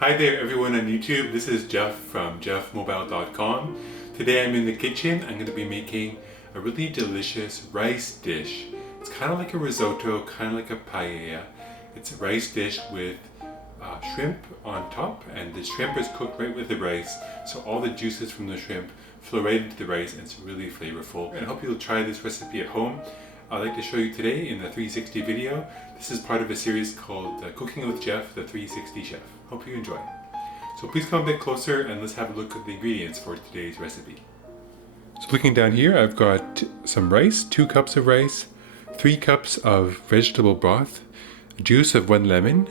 Hi there everyone on YouTube, this is Jeff from geoffmobile.com. Today I'm in the kitchen. I'm going to be making a really delicious rice dish. It's kind of like a risotto, kind of like a paella. It's a rice dish with shrimp on top, and the shrimp is cooked right with the rice, so all the juices from the shrimp flow right into the rice and it's really flavorful. And I hope you'll try this recipe at home. I'd like to show you today in the 360 video. This is part of a series called Cooking with Jeff, the 360 Chef. Hope you enjoy. So please come a bit closer and let's have a look at the ingredients for today's recipe. So looking down here, I've got some rice, 2 cups of rice, 3 cups of vegetable broth, juice of 1 lemon,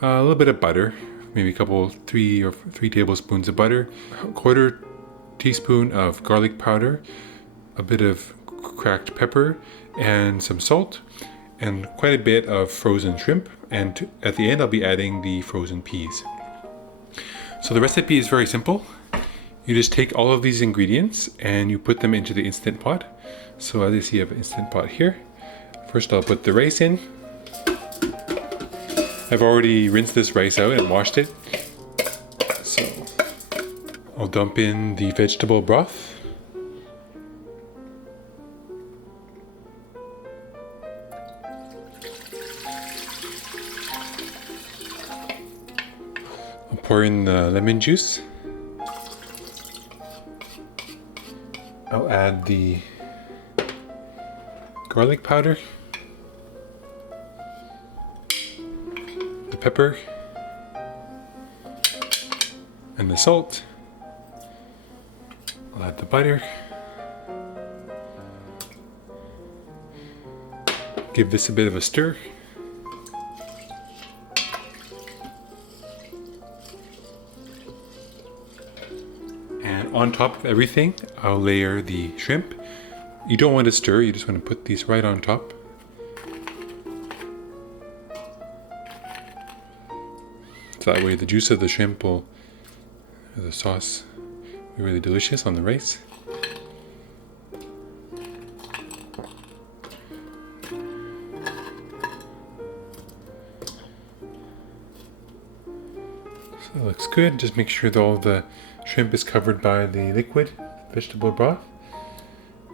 a little bit of butter, maybe a couple, 3 tablespoons of butter, a 1/4 teaspoon of garlic powder, a bit of cracked pepper, and some salt, and quite a bit of frozen shrimp, and at the end I'll be adding the frozen peas. So the recipe is very simple. You just take all of these ingredients and you put them into the Instant Pot. So as you see, I have an Instant Pot here. First I'll put the rice in. I've already rinsed this rice out and washed it. So I'll dump in the vegetable broth. Pour in the lemon juice. I'll add the garlic powder, the pepper, and the salt. I'll add the butter. Give this a bit of a stir. And on top of everything, I'll layer the shrimp. You don't want to stir, you just want to put these right on top. So that way the juice of the shrimp will, the sauce, be really delicious on the rice. So it looks good. Just make sure that all the shrimp is covered by the liquid vegetable broth,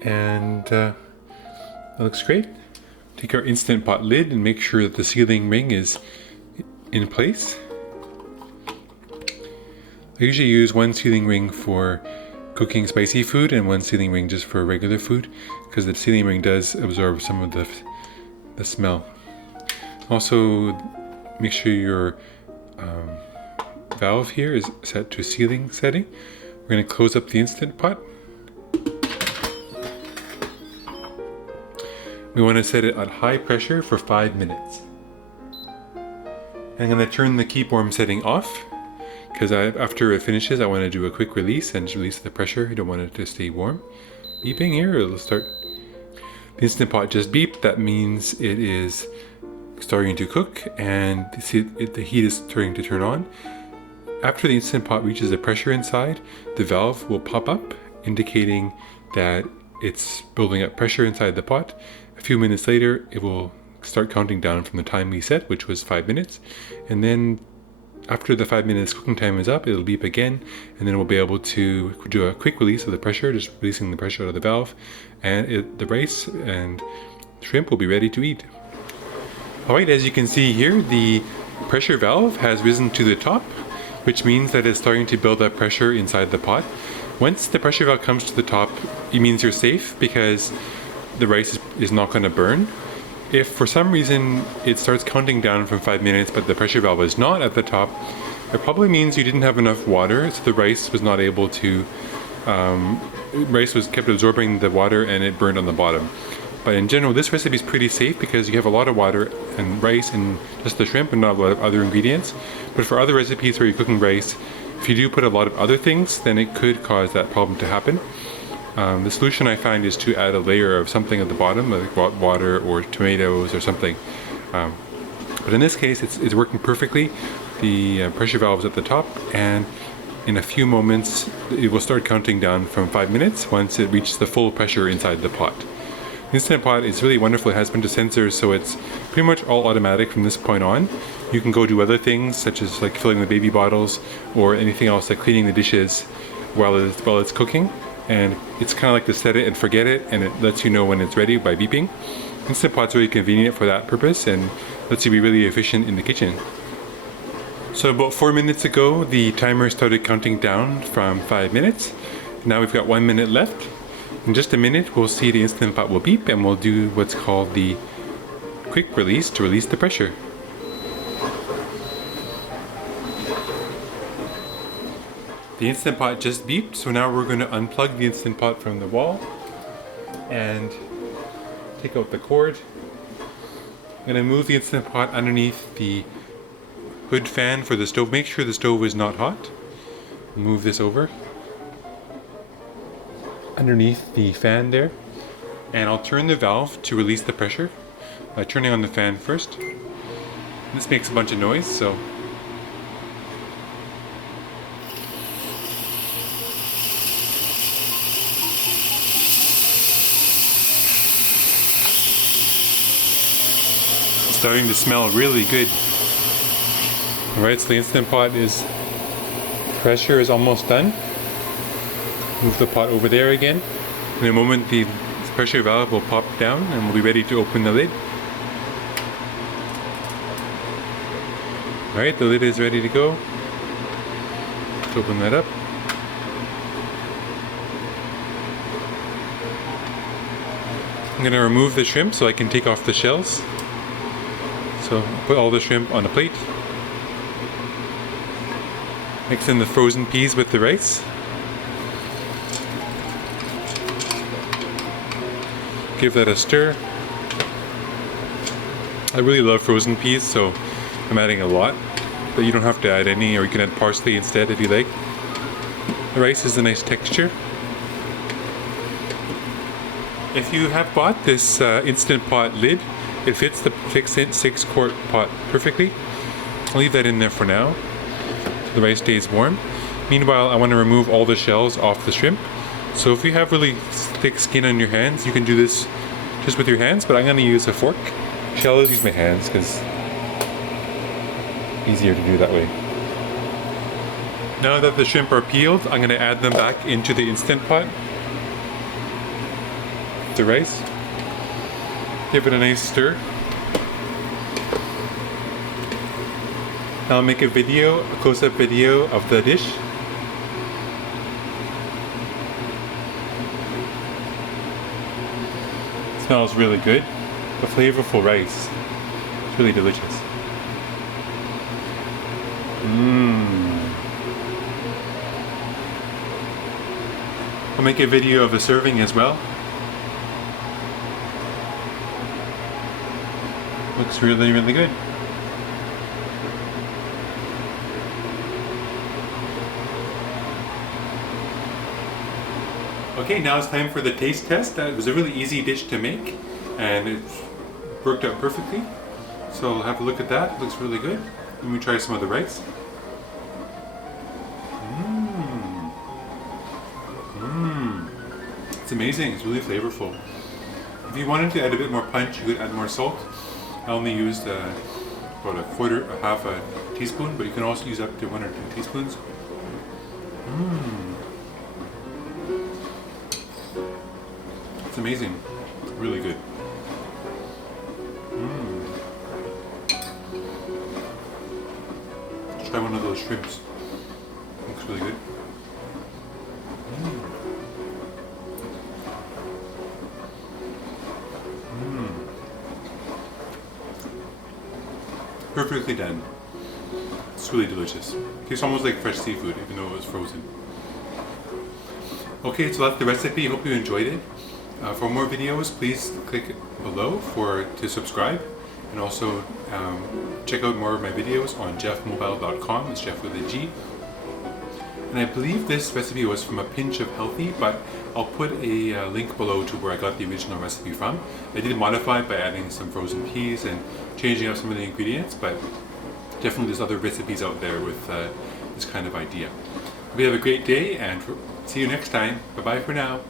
and that looks great. Take our Instant Pot lid and make sure that the sealing ring is in place. I usually use 1 sealing ring for cooking spicy food and 1 sealing ring just for regular food, because the sealing ring does absorb some of the smell. Also, make sure your valve here is set to sealing setting. We're going to close up the Instant Pot. We want to set it at high pressure for 5 minutes. I'm going to turn the keep warm setting off, because after it finishes I want to do a quick release and release the pressure. I don't want it to stay warm. Beeping here, it'll start. The Instant Pot just beeped. That means it is starting to cook and the heat is starting to turn on. After the Instant Pot reaches the pressure inside, the valve will pop up, indicating that it's building up pressure inside the pot. A few minutes later, it will start counting down from the time we set, which was 5 minutes. And then after the 5 minutes cooking time is up, it'll beep again, and then we'll be able to do a quick release of the pressure, just releasing the pressure out of the valve, and the rice and shrimp will be ready to eat. Alright, as you can see here, the pressure valve has risen to the top, which means that it's starting to build up pressure inside the pot. Once the pressure valve comes to the top, it means you're safe because the rice is not going to burn. If for some reason it starts counting down from 5 minutes but the pressure valve is not at the top, it probably means you didn't have enough water, so the rice was not able to, rice was kept absorbing the water and it burned on the bottom. But in general, this recipe is pretty safe because you have a lot of water and rice and just the shrimp and not a lot of other ingredients. But for other recipes where you're cooking rice, if you do put a lot of other things, then it could cause that problem to happen. The solution I find is to add a layer of something at the bottom, like water or tomatoes or something. But in this case, it's working perfectly. The pressure valve is at the top, and in a few moments, it will start counting down from 5 minutes once it reaches the full pressure inside the pot. Instant Pot is really wonderful. It has a bunch of sensors, so it's pretty much all automatic from this point on. You can go do other things, such as like filling the baby bottles or anything else, like cleaning the dishes while it's cooking. And it's kind of like to set it and forget it, and it lets you know when it's ready by beeping. Instant Pot's really convenient for that purpose and lets you be really efficient in the kitchen. So about 4 minutes ago, the timer started counting down from 5 minutes. Now we've got 1 minute left. In just a minute, we'll see the Instant Pot will beep and we'll do what's called the quick release to release the pressure. The Instant Pot just beeped, so now we're going to unplug the Instant Pot from the wall and take out the cord. I'm going to move the Instant Pot underneath the hood fan for the stove. Make sure the stove is not hot. Move this over underneath the fan there, and I'll turn the valve to release the pressure by turning on the fan first. This makes a bunch of noise, so it's starting to smell really good. Alright, so the Instant Pot pressure is almost done. Move the pot over there again. In a moment the pressure valve will pop down and we'll be ready to open the lid. Alright, the lid is ready to go. Let's open that up. I'm going to remove the shrimp so I can take off the shells. So I'll put all the shrimp on a plate. Mix in the frozen peas with the rice. Give that a stir. I really love frozen peas, so I'm adding a lot, but you don't have to add any, or you can add parsley instead if you like. The rice is a nice texture. If you have bought this Instant Pot lid, it fits the 6-quart pot perfectly. I'll leave that in there for now so the rice stays warm. Meanwhile, I want to remove all the shells off the shrimp. So if you have really thick skin on your hands, you can do this just with your hands, but I'm going to use a fork. I'll always use my hands because it's easier to do that way. Now that the shrimp are peeled, I'm going to add them back into the Instant Pot. The rice. Give it a nice stir. I'll make a close-up video of the dish. Smells really good. The flavorful rice. It's really delicious. I'll make a video of a serving as well. Looks really, really good. Okay, now it's time for the taste test. It was a really easy dish to make and it worked out perfectly. So I'll have a look at that. It looks really good. Let me try some of the rice. It's amazing. It's really flavorful. If you wanted to add a bit more punch, you could add more salt. I only used about half a teaspoon, but you can also use up to 1 or 2 teaspoons. It's amazing. Really good. Try one of those shrimps. Looks really good. Perfectly done. It's really delicious. Tastes almost like fresh seafood, even though it was frozen. Okay, so that's the recipe. Hope you enjoyed it. For more videos, please click below to subscribe, and also check out more of my videos on geoffmobile.com. It's Jeff with a G. And I believe this recipe was from A Pinch of Healthy, but I'll put a link below to where I got the original recipe from. I did modify it by adding some frozen peas and changing up some of the ingredients, but definitely there's other recipes out there with this kind of idea. Hope you have a great day and see you next time. Bye bye for now.